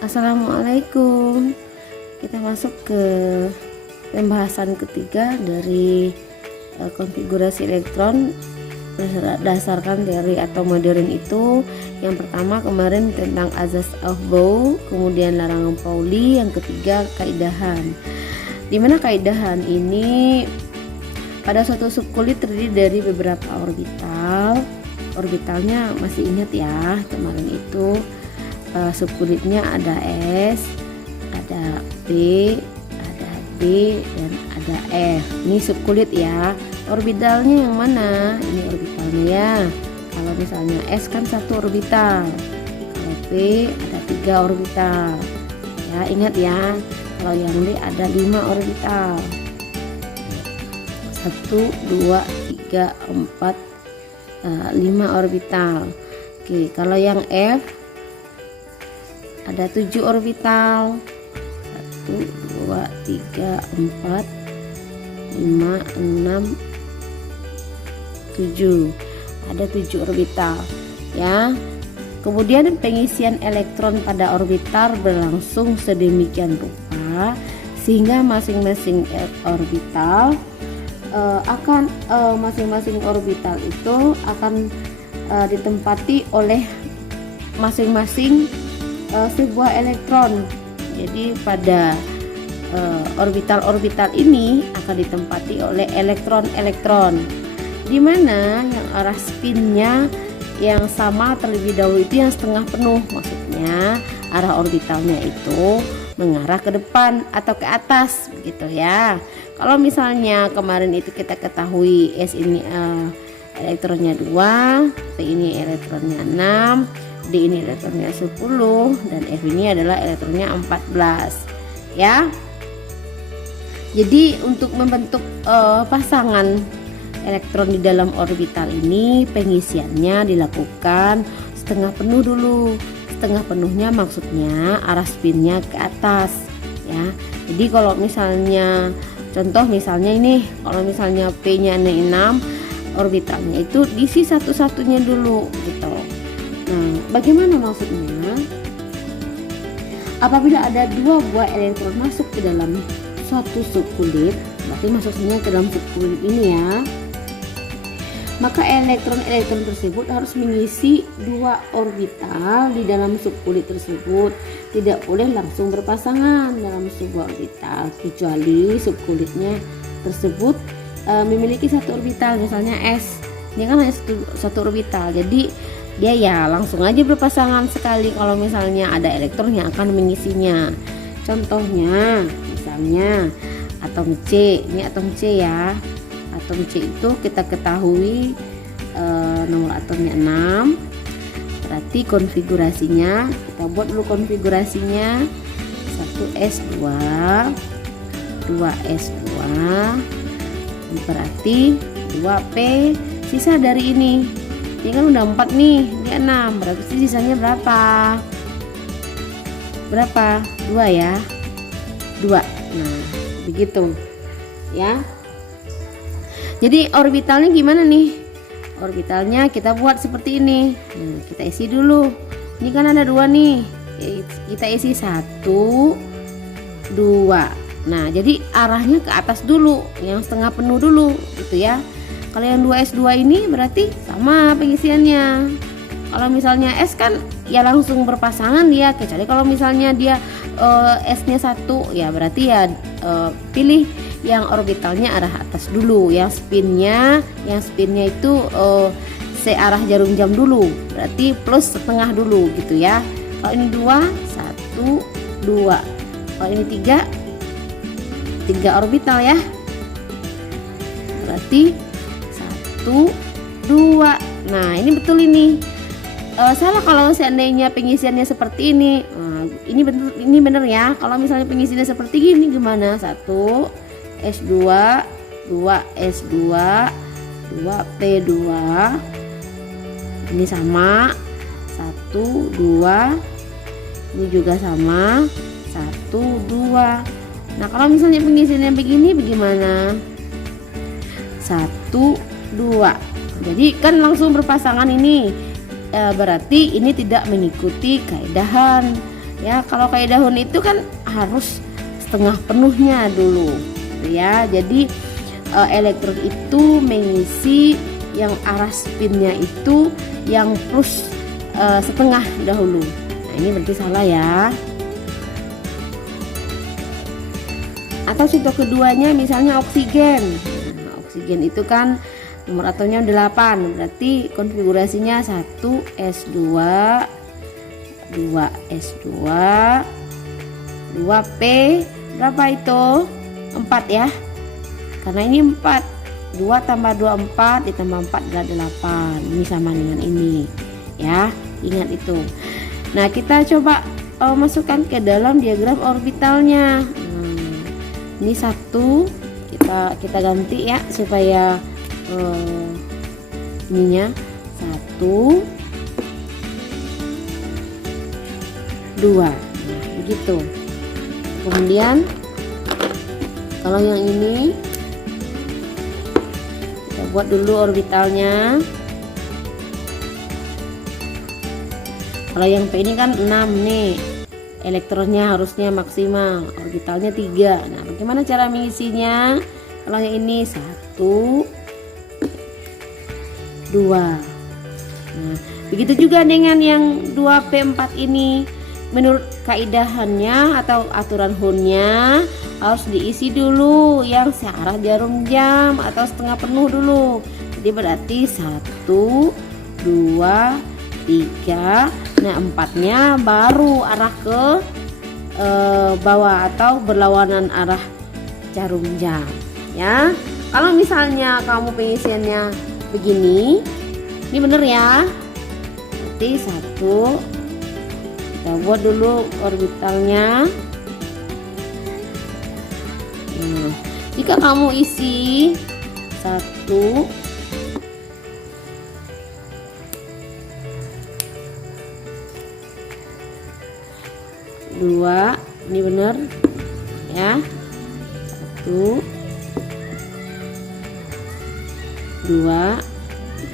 Assalamualaikum. Kita masuk ke pembahasan ketiga dari konfigurasi elektron berdasarkan teori atom modern itu. Yang pertama kemarin tentang azas Aufbau, kemudian larangan Pauli, yang ketiga kaidahan. Dimana kaidahan ini pada suatu subkulit terdiri dari beberapa orbital. Orbitalnya masih ingat ya, kemarin itu subkulitnya ada S, ada P, ada D, dan ada F. Ini subkulit ya. Orbitalnya yang mana? Ini orbitalnya ya. Kalau misalnya S kan satu orbital, kalau P ada 3 orbital. Ya, ingat ya. Kalau yang D ada 5 orbital. 1, 2, 3, 4, 5 orbital. Oke, kalau yang F ada 7 orbital. 1, 2, 3, 4, 5, 6, 7. Ada 7 orbital ya. Kemudian pengisian elektron pada orbital berlangsung sedemikian rupa sehingga masing-masing orbital masing-masing orbital itu akan ditempati oleh masing-masing sebuah elektron. Jadi pada orbital-orbital ini akan ditempati oleh elektron-elektron, di mana yang arah spinnya yang sama terlebih dahulu itu yang setengah penuh, maksudnya arah orbitalnya itu mengarah ke depan atau ke atas begitu ya. Kalau misalnya kemarin itu kita ketahui S ini elektronnya 2, P ini elektronnya 6, D ini elektronnya 10, dan F ini adalah elektronnya 14 ya. Jadi untuk membentuk pasangan elektron di dalam orbital ini pengisiannya dilakukan setengah penuh dulu. Setengah penuhnya maksudnya arah spinnya ke atas ya. Jadi kalau misalnya contoh misalnya ini, kalau misalnya P nya 6, orbitalnya itu diisi satu-satunya dulu gitu. Nah, bagaimana maksudnya? Apabila ada 2 buah elektron masuk ke dalam suatu subkulit, berarti maksudnya ke dalam subkulit ini ya, maka elektron-elektron tersebut harus mengisi 2 orbital di dalam subkulit tersebut. Tidak boleh langsung berpasangan dalam sebuah orbital, kecuali subkulitnya tersebut memiliki satu orbital, misalnya S. Ini kan hanya satu orbital, jadi dia ya langsung aja berpasangan sekali kalau misalnya ada elektron yang akan mengisinya. Contohnya misalnya atom C, ini atom C ya. Atom C itu kita ketahui nomor atomnya 6. Berarti konfigurasinya, kita buat dulu konfigurasinya. 1s2, 2s2, berarti 2p. Sisa dari ini kan udah 4 nih, dia 6, berarti sisanya berapa? 2 ya, 2. Nah begitu ya. Jadi orbitalnya gimana nih? Orbitalnya kita buat seperti ini. Nah, kita isi dulu. Ini kan ada 2 nih. Kita isi 1, 2. Nah, jadi arahnya ke atas dulu, yang setengah penuh dulu gitu ya. Kalau yang 2s2 ini berarti sama pengisiannya. Kalau misalnya S kan ya langsung berpasangan dia, kecuali kalau misalnya dia S-nya 1 ya berarti ya pilih yang orbitalnya arah atas dulu, yang spinnya itu searah jarum jam dulu, berarti plus setengah dulu gitu ya. Kalau ini 2, 1, 2. Kalau ini 3 orbital ya, berarti 1, 2. Nah ini betul ini. Salah kalau seandainya pengisiannya seperti ini. Nah, ini bener ya. Kalau misalnya pengisiannya seperti gini gimana? 1 S2, 2 S2, 2 P2. Ini sama 1, 2. Ini juga sama 1, 2. Nah kalau misalnya pengisiannya begini bagaimana? 1, 2. Jadi kan langsung berpasangan ini. Berarti ini tidak mengikuti kaidahan. Ya, kalau kaidah Hund itu kan harus setengah penuhnya dulu, ya. Jadi elektron itu mengisi yang arah spinnya itu yang plus setengah dahulu. Nah, ini berarti salah ya. Atau contoh keduanya misalnya oksigen. Nah, oksigen itu kan nomor atomnya 8, berarti konfigurasinya 1s2, 2s2, 2p berapa itu? 4 ya. Karena ini 4. 2 tambah 2 4 ditambah 4 adalah 8. Ini sama dengan ini. Ya, ingat itu. Nah, kita coba masukkan ke dalam diagram orbitalnya. Ini 1 kita ganti ya supaya ininya 1 2. Nah, begitu. Kemudian kalau yang ini kita buat dulu orbitalnya. Kalau yang P ini kan 6 nih, elektronnya harusnya maksimal, orbitalnya 3. Nah, bagaimana cara mengisinya? Kalau yang ini 1 2. Nah, begitu juga dengan yang 2P4 ini. Menurut kaidahannya atau aturan Hundnya harus diisi dulu yang searah jarum jam atau setengah penuh dulu. Jadi berarti 1 2 3. Nah, 4-nya baru arah ke bawah atau berlawanan arah jarum jam ya. Kalau misalnya kamu pengisiannya begini, ini bener ya. Berarti 1, kita buat dulu orbitalnya. Jika kamu isi 1 2, ini bener ya. 1 2.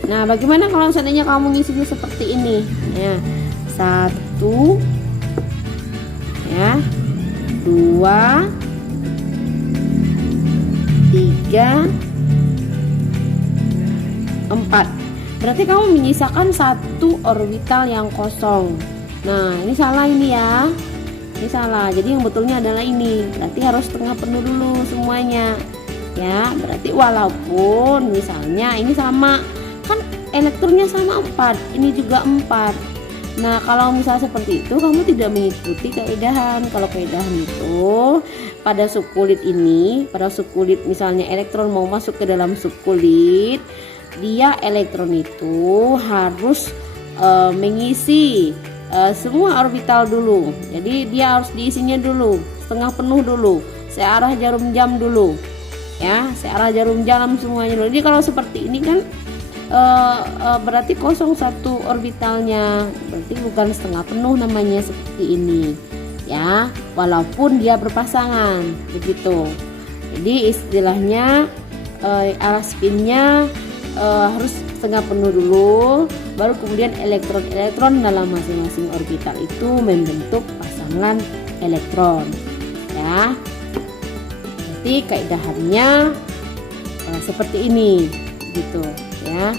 Nah, bagaimana kalau seandainya kamu ngisinya seperti ini ya? 1 ya, 2 3 4. Berarti kamu menyisakan 1 orbital yang kosong. Nah, ini salah ini ya. Ini salah. Jadi yang betulnya adalah ini. Berarti harus setengah penuh dulu semuanya. Ya, berarti walaupun misalnya ini sama, kan elektronnya sama 4, ini juga 4. Nah, kalau misalnya seperti itu kamu tidak mengikuti kaidahan. Kalau kaidahan itu pada subkulit ini, pada subkulit misalnya elektron mau masuk ke dalam subkulit, dia elektron itu harus mengisi semua orbital dulu. Jadi dia harus diisinya dulu, setengah penuh dulu, searah jarum jam dulu. Ya, searah jarum jam semuanya dulu. Jadi kalau seperti ini kan berarti kosong 1 orbitalnya, berarti bukan setengah penuh namanya seperti ini ya, walaupun dia berpasangan begitu. Jadi istilahnya arah spinnya harus setengah penuh dulu, baru kemudian elektron-elektron dalam masing-masing orbital itu membentuk pasangan elektron ya. Jadi kaidahannya seperti ini gitu ya.